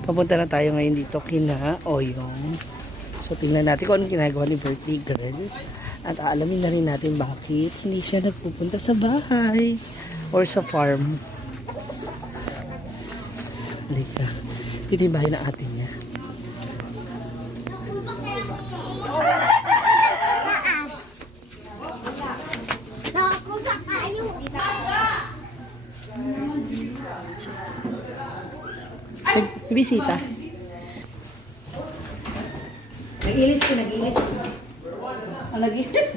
Papunta na tayo ngayon dito kina Oyong. So tingnan natin kung anong ginagawa ni birthday girl. At aalamin na rin natin bakit hindi siya nagpupunta sa bahay or sa farm. Halika. Ito yung bahay ng atin niya. Bisita. Nag-ilis ko, nag-ilis. Ang nag-ilis?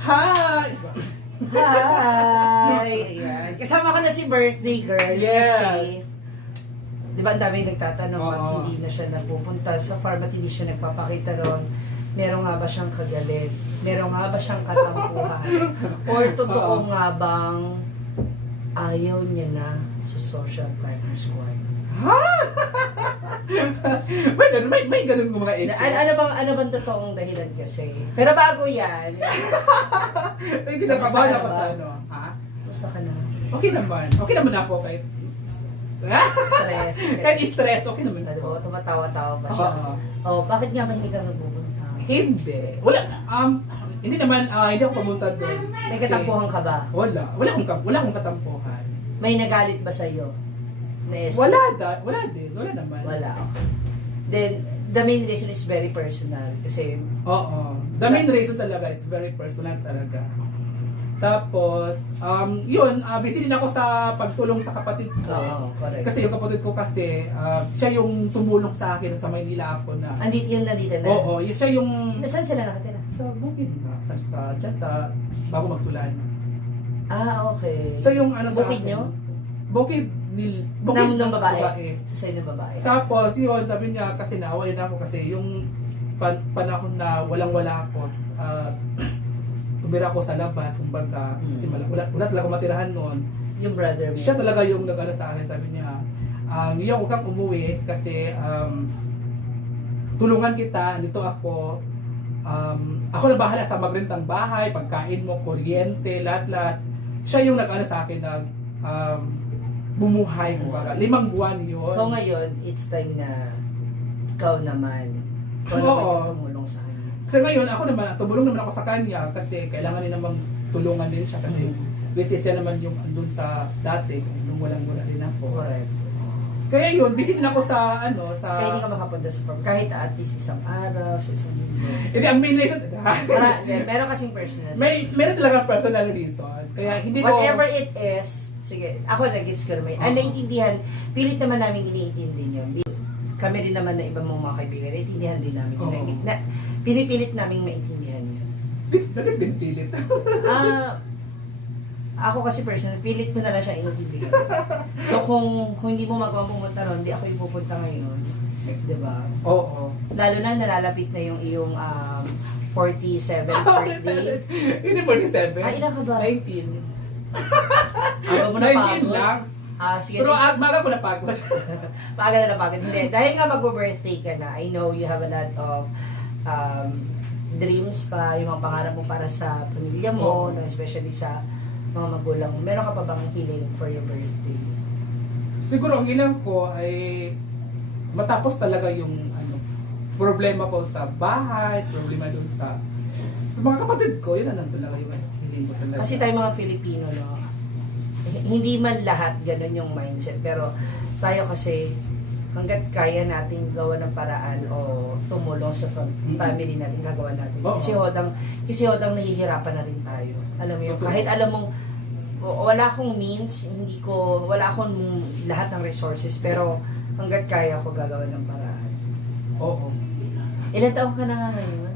Hi! Hi! Ayan. Kasama ko na si birthday girl. Yes. Kasi, di ba ang dami nagtatanong at Oo. hindi na siya nagpupunta sa farm at hindi siya nagpapakita ron. Meron nga ba siyang kagalit? Meron nga ba siyang katampuhan? Or totoo nga bang ayaw niya na sa social planner squad? May ganun mga issue. Ano bang totoong dahilan kasi? Pero bago yan, May kinakabahan ako Kamusta ka sa ba? ano. Ha? gusto ka na. Okay naman. Okay naman ako kahit... Stress. Kahit stress, okay naman Diba, ako. tumatawa-tawa pa siya. Oo. Oh, bakit nga ba hindi ka nagpupunta? Hindi. Wala. Hindi naman, hindi ako pumunta doon. May Kasi katampuhan ka ba? Wala. Wala akong katampuhan. May nagalit ba sa'yo? Wala din. Wala naman. Wala. Then, the main reason is very personal. Kasi, Oo. The main reason talaga is very personal talaga. Tapos, yun, busy din ako sa pagtulong sa kapatid ko. correct. Kasi yung kapatid ko kasi, siya yung tumulong sa akin sa Maynila ako na. Nandito na. Oo, yun siya yung Saan sila nakatira? sa bukid na, sa bago magsulan. Okay. Siya yung ano sa Bukid akin. nyo? Bukid Ng babae? Sa side ng babae? Tapos yun, sabi niya kasi naaway na ako kasi yung panahon na walang-wala ako. Tumira ako sa labas, kumbaga, kasi wala talaga matirahan noon. Yung brother mo? Siya talaga yung nag-ano sa akin, sabi niya, huwag kang umuwi kasi tulungan kita, dito ako. Ako na bahala sa magrentang bahay, pagkain mo, kuryente, lahat-lahat. Siya yung nag-ano sa akin, bumuhay, kumbaga. 5 buwan yun. So ngayon, it's time na ikaw naman. Ikaw Oo. naman yung tumulong sa kanya. Kasi ngayon, ako naman, tumulong naman ako sa kanya kasi kailangan din naman tulungan din siya kasi which is yan naman yung andun sa dati, nung walang-wala din ako. Correct. Kaya yun, busy din ako sa sa... Kaya hindi ka makapunta sa farm. Kahit at least isang araw, sa isang linggo. Hindi, ang main reason, Meron kasing personal. meron talaga personal reason. Kaya hindi Whatever it is, sige, ako nag-gets ko naman. Ang naiintindihan, pilit naman namin iniintindi yun. Kami rin naman na ibang mga kaibigan, naiintindihan din namin. Oo. Pinipilit namin maintindihan yun. Bakit pinipilit? Ako kasi personal, pilit ko na lang siya intindihan. So kung hindi mo magawa pumunta ron, di ako yung pupunta ngayon. Diba? Oo. Lalo na nalalapit na yung iyong 47th birthday. Hindi 47. Ilan ka ba? 19. Ayaw mo na 19 pagod? lang. Sige, Pero maga ko napagod. Paaga na napagod. Hindi, dahil nga mag-birthday ka na, I know you have a lot of dreams pa, yung mga pangarap mo para sa pamilya mo, no, especially sa mga magulang mo. Meron ka pa bang hiling for your birthday? Siguro ang ilang ko ay matapos talaga yung problema ko sa bahay, problema dun sa mga kapatid ko, yun na talaga yung hiling ko talaga. Kasi tayo mga Filipino, no, hindi man lahat ganun yung mindset, pero tayo kasi hanggat kaya nating gawa ng paraan o tumulong sa family natin, nagawa natin. Kasi hodang nahihirapan na rin tayo. Alam mo yun, kahit alam mong wala akong means, wala akong lahat ng resources, pero hanggat kaya ko gagawa ng paraan. Oo. Ilan taon ka na nga ngayon?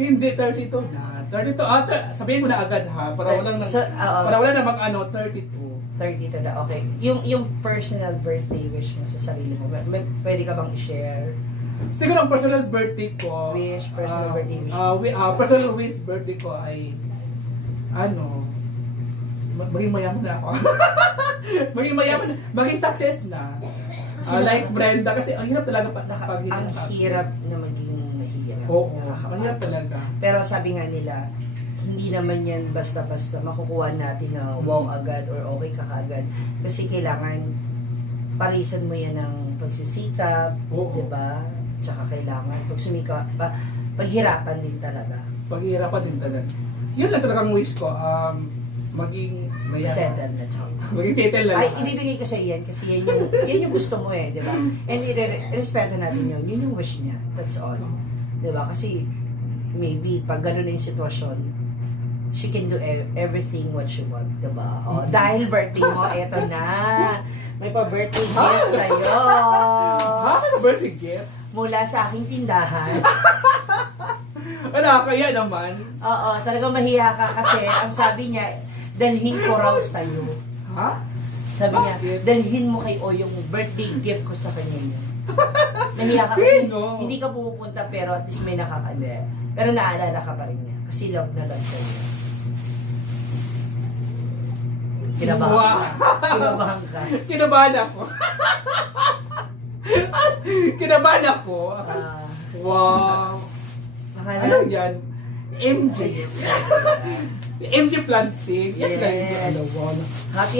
Hindi, 32 na. 32, sabihin mo na agad ha, para wala na, para wala na mag 32. 32 na, okay. Yung personal birthday wish mo sa sarili mo, pwede ka bang i-share? Siguro ang personal birthday ko, Personal birthday wish. Personal birthday ko ay, maging mayaman na ako. Maging mayaman, maging success na. Like Brenda, kasi ang hirap talaga pag Ang hirap na maging mahirap. Oo, ang hirap talaga. Pero sabi nga nila, hindi naman yan basta-basta makukuha natin na wow agad or okay ka kaagad. Kasi kailangan parisan mo yan ng pagsisikap, Oo. di ba? Tsaka kailangan pag sumika, paghirapan din talaga. Paghihirapan din talaga. Yun lang talagang wish ko, maging Settle na tsaka. Maging settle na Ay, lang. ibibigay ko sa yan kasi yan yung gusto mo eh, di ba? And respeto natin yun. Yun yung wish niya. That's all. Di ba? Kasi maybe pag gano'n na yung sitwasyon, she can do everything what she want, di ba? O, dahil birthday mo, eto na. May pa-birthday gift sa'yo. Bakit na birthday gift? Mula sa aking tindahan. Wala, kaya naman. Oo, talagang mahiya ka kasi ang sabi niya, dalhin ko raw sa'yo. Ha? Sabi niya, Bakit? dalhin mo kay O yung birthday gift ko sa kanya yun. Nahiya ka kasi Sino? hindi ka pupunta pero at least may nakakande. Pero naalala ka pa rin niya. Kasi love na love ka niya. Kinabahan Wow. ka. Kinabahan ka. Kinabahan ako. Kinabahan ako. Ah, Wow. akala- Ano yan? MJ. MJ planting. Yan lang yung Yes. ano, wow.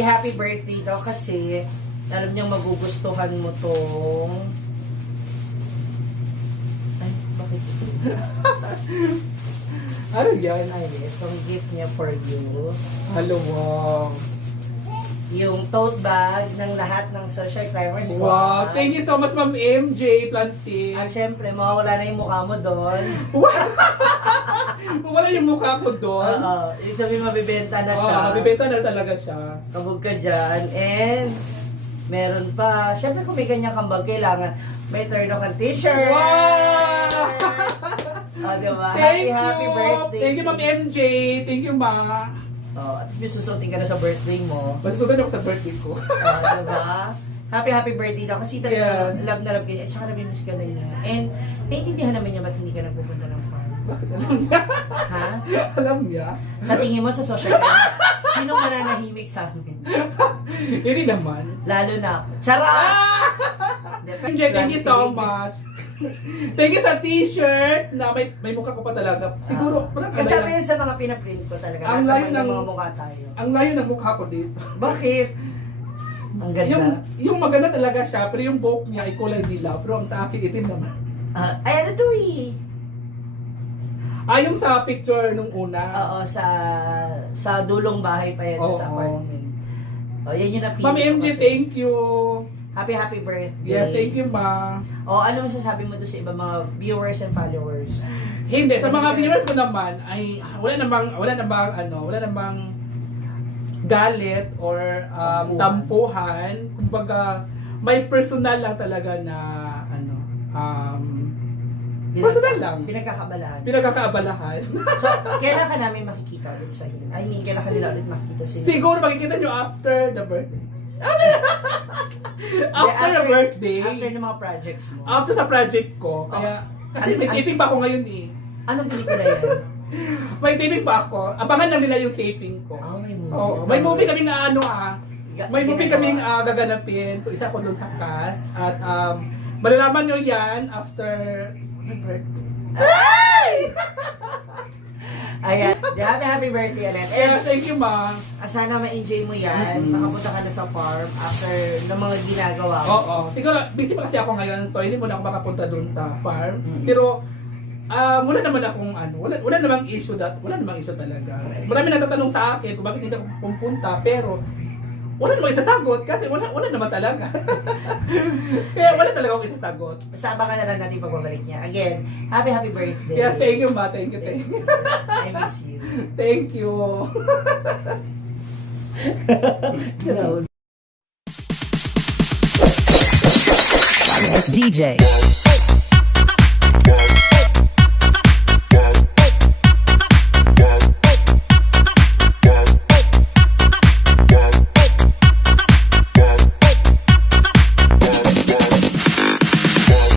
happy birthday daw kasi alam niyang magugustuhan mo tong ay, bakit? Ano yan? Ay, itong gift niya for you. Hello, wow. Yung tote bag ng lahat ng social climbers squad. Wow, thank you so much, Ma'am MJ Planting. At syempre, mawawala na yung mukha mo doon. Wala yung mukha ko doon. Oo. Ibig sabihin, mabibenta na siya. Mabibenta na talaga siya. Kabog ka dyan. And, meron pa. Syempre, kung may ganyan kang bag, kailangan may turn kang t-shirt. Wow! Diba? Thank Happy you. birthday. Thank you, Ma'am MJ. Thank you, Ma. At least may susutin ka na sa birthday mo. Masusunod ako sa birthday ko. Diba? Happy birthday daw. Kasi talaga, Yes. love na love ka niya. At saka nabimiss ka na niya. And, naiintindihan naman niya ba't hindi ka nagpupunta ng farm. Bakit alam niya? Ha? Alam niya? Sa tingin mo sa social media, sino mananahimik sa amin? Hindi naman. Lalo na ako. Charot! MJ, thank you so much. Thank you sa t-shirt na may mukha ko pa talaga. Siguro, parang ang Kasama layo, yan sa mga pinaprint ko talaga. Ang Lahat layo naman ng- mga mukha tayo. ang layo ng mukha ko dito. Bakit? Ang ganda. Yung maganda talaga siya, pero yung buhok niya ay kulay dilaw. Pero ang sa akin, itim naman. Ay, ano to eh? Yung sa picture nung una. Oo, sa dulong bahay pa yan, Oo. sa apartment. Yan yung napili Ma'am ko MJ, kasi. thank you. Happy birthday. Yes, thank you, Ma. Ano masasabi mo doon sa ibang mga viewers and followers? Hindi, sa mga viewers ko naman ay wala namang galit or Tampuhan. tampuhan. Kumbaga, may personal lang talaga na personal lang. Pinagkakabalahan. Pinagkakaabalahan. So, kailan ka namin makikita ulit sa hin? I mean, kailan ka nila ulit makikita sa Siguro makikita nyo after the birthday. After the birthday. After ng mga projects mo. After sa project ko. Kaya, kasi may taping pa ako ngayon eh. Anong pelikula yan? May taping pa ako. Abangan lang nila yung taping ko. May movie. Oo, may movie kaming may movie Ginagawa. kaming gaganapin. So isa ko doon sa cast at malalaman nyo yan after my birthday. Ayan. Happy birthday, Annette. Yeah, And thank you, Ma. sana ma-enjoy mo yan. Makapunta ka na sa farm after ng mga ginagawa mo. Oo. Siguro, busy pa kasi ako ngayon, so hindi mo na ako makapunta doon sa farm. Mm. Pero, wala naman akong wala namang issue talaga. Marami nagtatanong sa akin kung bakit hindi ako pupunta, pero wala namang isasagot kasi wala naman talaga. Kaya wala talaga akong isasagot. Basta abangan na lang natin pagbabalik niya. Again, happy birthday. Yes, thank you, Ma. Thank you. I miss you. Thank you. Silence DJ.